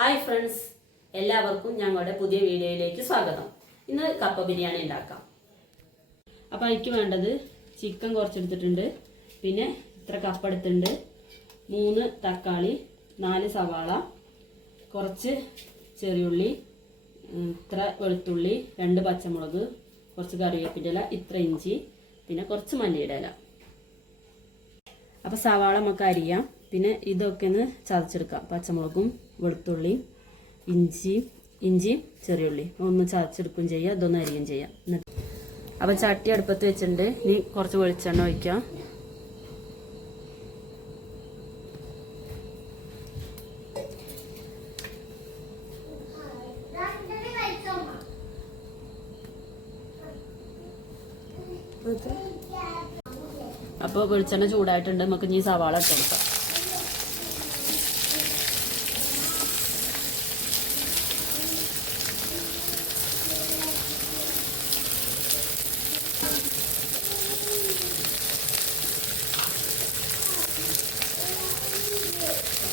Hi friends, എല്ലാവർക്കും ഞങ്ങളുടെ പുതിയ വീഡിയോയിലേക്ക് സ്വാഗതം. ഇന്ന് കപ്പ ബിരിയാണി ഉണ്ടാക്കാം. അപ്പോൾ അതിക്ക് വേണ്ടത് ചിക്കൻ കുറച്ചെടുത്തിട്ടുണ്ട്, പിന്നെ ഇത്ര കപ്പ എടുത്തിട്ടുണ്ട്, 3 തക്കാളി, 4 സവാള, കുറച്ച് ചെറിയുള്ളി, ഇത്ര വെളുത്തുള്ളി, 2 പച്ചമുളക്, കുറച്ച് കറിവേപ്പിൻ്റെ ഇല, ഇത്ര ഇഞ്ചി, പിന്നെ കുറച്ച് മല്ലിയുടെ ഇല. അപ്പോൾ സവാള നമുക്ക് അരിയാം. പിന്നെ ഇതൊക്കെ ഒന്ന് ചതച്ചെടുക്കാം. പച്ചമുളകും വെളുത്തുള്ളിയും ഇഞ്ചിയും ചെറിയുള്ളി ഒന്ന് ചതച്ചെടുക്കുകയും ചെയ്യാം, ഇതൊന്ന് അരിയുകയും ചെയ്യാം. അപ്പം ചട്ടി അടുപ്പത്ത് വെച്ചിട്ടുണ്ട്. ഇനി കുറച്ച് വെളിച്ചെണ്ണ ഒഴിക്കാം. അപ്പോൾ വെളിച്ചെണ്ണ ചൂടായിട്ടുണ്ട്. നമുക്ക് ഇനി സവാള ഇട്ട് കൊടുക്കാം.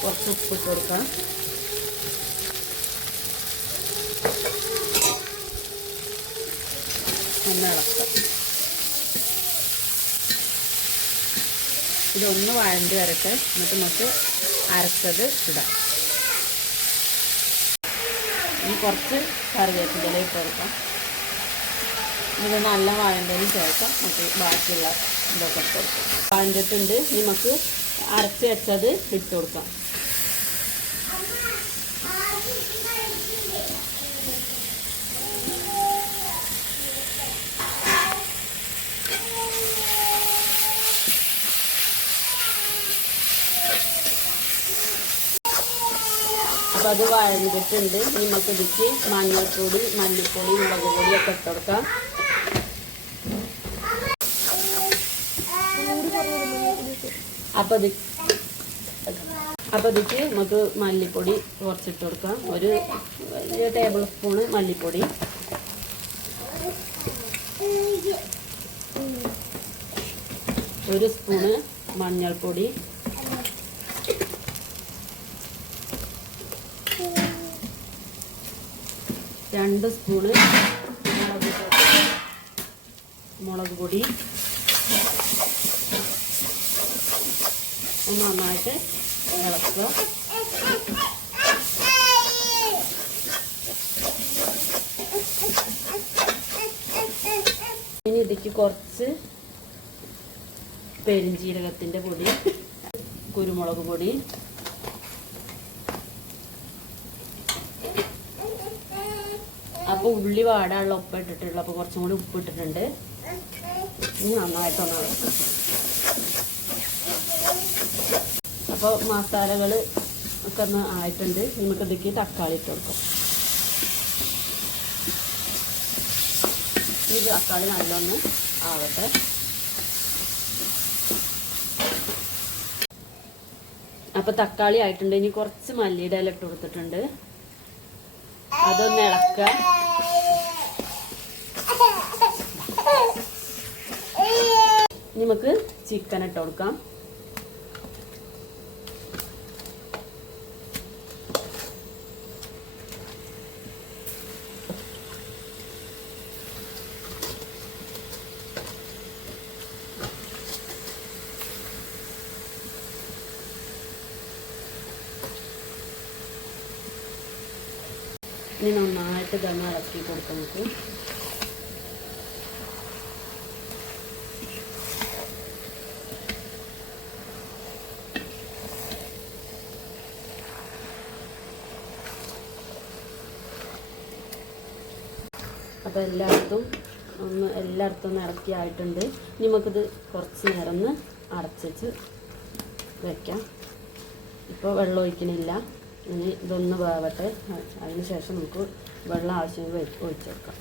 കുറച്ച് ഉപ്പിട്ട് കൊടുക്കാം. ഒന്ന് ഇളക്കാം. ഇതൊന്ന് വഴണ്ടി വരട്ടെ, എന്നിട്ട് നമുക്ക് അരച്ചത് ഇടാം. ഇനി കുറച്ച് കറിവേപ്പിൻ്റെ ഇല ഇട്ട് കൊടുക്കാം. ഇത് നല്ല വഴണ്ടതിന് ശേഷം നമുക്ക് ബാക്കിയുള്ള ഇതൊക്കെ ഇട്ട് കൊടുക്കാം. വഴണ്ടിട്ടുണ്ട്. ഇനി നമുക്ക് അരച്ച് വെച്ചത് ഇട്ട് കൊടുക്കാം. അപ്പോൾ അത് വഴഞ്ഞിട്ടുണ്ട്. നമുക്ക് ഇതിക്ക് മഞ്ഞൾപ്പൊടി, മല്ലിപ്പൊടി, മുളക് പൊടിയൊക്കെ ഇട്ട് കൊടുക്കാം. അപ്പോൾ ഇതിക്ക് നമുക്ക് മല്ലിപ്പൊടി കുറച്ചിട്ട് കൊടുക്കാം. ഒരു 1 ടേബിൾ സ്പൂണ് മല്ലിപ്പൊടി, 1 സ്പൂണ് മഞ്ഞൾപ്പൊടി, 2 സ്പൂണ് മുളക് പൊടി. ഒന്ന് നന്നായിട്ട് ഇളക്കുക. ഇനി ഇതിക്ക് കുറച്ച് പെരുംജീരകത്തിൻ്റെ പൊടി, കുരുമുളക് പൊടി, അപ്പോൾ ഉള്ളി വാടാനുള്ള ഉപ്പ് ഇട്ടിട്ടുള്ളൂ. അപ്പോൾ കുറച്ചും കൂടി ഉപ്പ് ഇട്ടിട്ടുണ്ട്. ഇനി നന്നായിട്ടൊന്ന് ഇളക്കുക. അപ്പോൾ മസാലകൾ ഒക്കെ ഒന്ന് ആയിട്ടുണ്ട്. നമുക്ക് ഇതിലേക്ക് തക്കാളി ഇട്ട് കൊടുക്കാം. ഈ തക്കാളി നല്ലൊന്ന് ആവട്ടെ. അപ്പോൾ തക്കാളി ആയിട്ടുണ്ട്. ഇനി കുറച്ച് മല്ലിയുടെ ഇല ഇട്ട് കൊടുത്തിട്ടുണ്ട്. അതൊന്ന് ഇളക്കുക. നമുക്ക് ചിക്കൻ ഇട്ട് കൊടുക്കാം. ഇനി നന്നായിട്ട് ഇതൊന്ന് ഇളക്കി കൊടുക്കാം നമുക്ക്. അപ്പോൾ എല്ലായിടത്തും ഒന്ന് ഇളക്കി ആയിട്ടുണ്ട്. ഇനി നമുക്കിത് കുറച്ച് നേരം ഒന്ന് അടച്ച് വയ്ക്കാം. ഇപ്പോൾ വെള്ളം ഒഴിക്കണില്ല. ഇനി ഇതൊന്ന് വേവട്ടെ. അതിന് ശേഷം നമുക്ക് വെള്ളം ആവശ്യമായി ഒഴിച്ചു കൊടുക്കാം.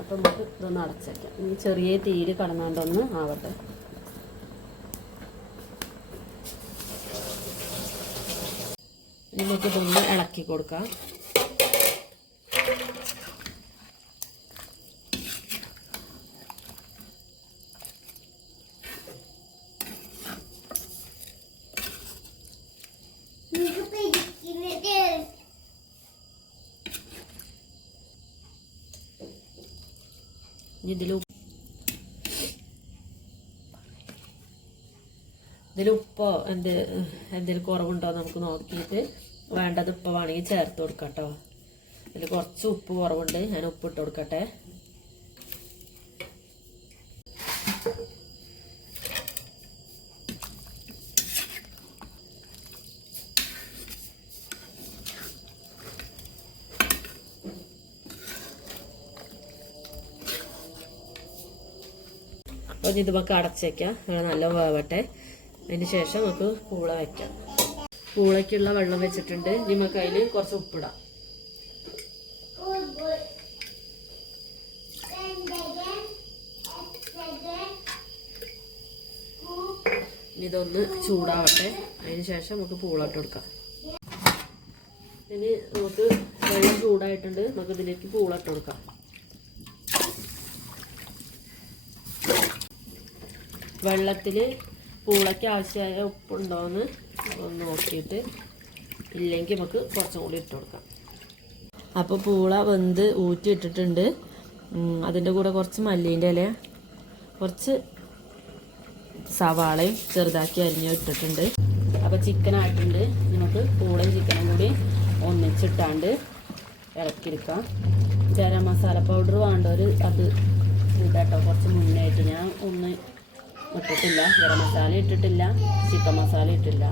അപ്പം നമുക്ക് ഇതൊന്ന് അടച്ചേക്കാം. ഇനി ചെറിയ തീയിൽ കടന്നാണ്ടൊന്ന് ആവട്ടെ. നമുക്ക് ഇതൊന്ന് ഇളക്കി കൊടുക്കാം. ഇതിൽ ഉപ്പോ എന്തെങ്കിലും കുറവുണ്ടോ നമുക്ക് നോക്കിയിട്ട് വേണ്ടത് ഉപ്പ് വേണമെങ്കിൽ ചേർത്ത് കൊടുക്കാം കേട്ടോ. ഇതിൽ കുറച്ച് ഉപ്പ് കുറവുണ്ട്, ഞാൻ ഉപ്പ് ഇട്ട് കൊടുക്കട്ടെ. അപ്പോൾ ഇത് നമുക്ക് അടച്ചേക്കാം, നല്ല വേവട്ടെ. അതിന് ശേഷം നമുക്ക് പൂള വയ്ക്കാം. പൂളയ്ക്കുള്ള വെള്ളം വെച്ചിട്ടുണ്ട്. നമുക്ക് അതിൽ കുറച്ച് ഉപ്പിടാം. ഇതൊന്ന് ചൂടാവട്ടെ. അതിന് ശേഷം നമുക്ക് പൂള ഇട്ട് കൊടുക്കാം. ഇനി നമുക്ക് വെള്ളം ചൂടായിട്ടുണ്ട്, നമുക്ക് ഇതിലേക്ക് പൂള ഇട്ട് കൊടുക്കാം. വെള്ളത്തിൽ പൂളയ്ക്ക് ആവശ്യമായ ഉപ്പുണ്ടോയെന്ന് ഒന്ന് നോക്കിയിട്ട് ഇല്ലെങ്കിൽ നമുക്ക് കുറച്ചും കൂടി ഇട്ട് കൊടുക്കാം. അപ്പോൾ പൂള വെന്ത് ഊറ്റി ഇട്ടിട്ടുണ്ട്. അതിൻ്റെ കൂടെ കുറച്ച് മല്ലീൻ്റെ ഇല, കുറച്ച് സവാളയും ചെറുതാക്കി അരിഞ്ഞ് ഇട്ടിട്ടുണ്ട്. അപ്പോൾ ചിക്കനായിട്ടുണ്ട്. നമുക്ക് പൂളയും ചിക്കനും കൂടി ഒന്നിച്ചിട്ടാണ്ട് ഇളക്കിയെടുക്കാം. ഗരം മസാല പൗഡർ വേണ്ടവർ അത് ഇടാട്ടോ. കുറച്ച് മുന്നേ ആയിട്ട് ഞാൻ ഒന്ന് ഇട്ടിട്ടില്ല, ഗരം മസാല ഇട്ടിട്ടില്ല, ചിക്കൻ മസാല ഇട്ടില്ല.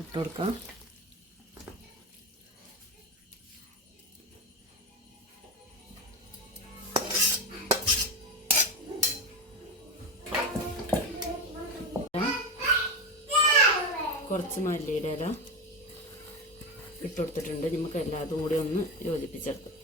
ഇട്ട് കൊടുക്കാം. കുറച്ച് മല്ലിയുടെ ഇല ഇട്ട് കൊടുത്തിട്ടുണ്ട്. നമുക്ക് എല്ലാതും കൂടി ഒന്ന് യോജിപ്പിച്ചെടുക്കാം.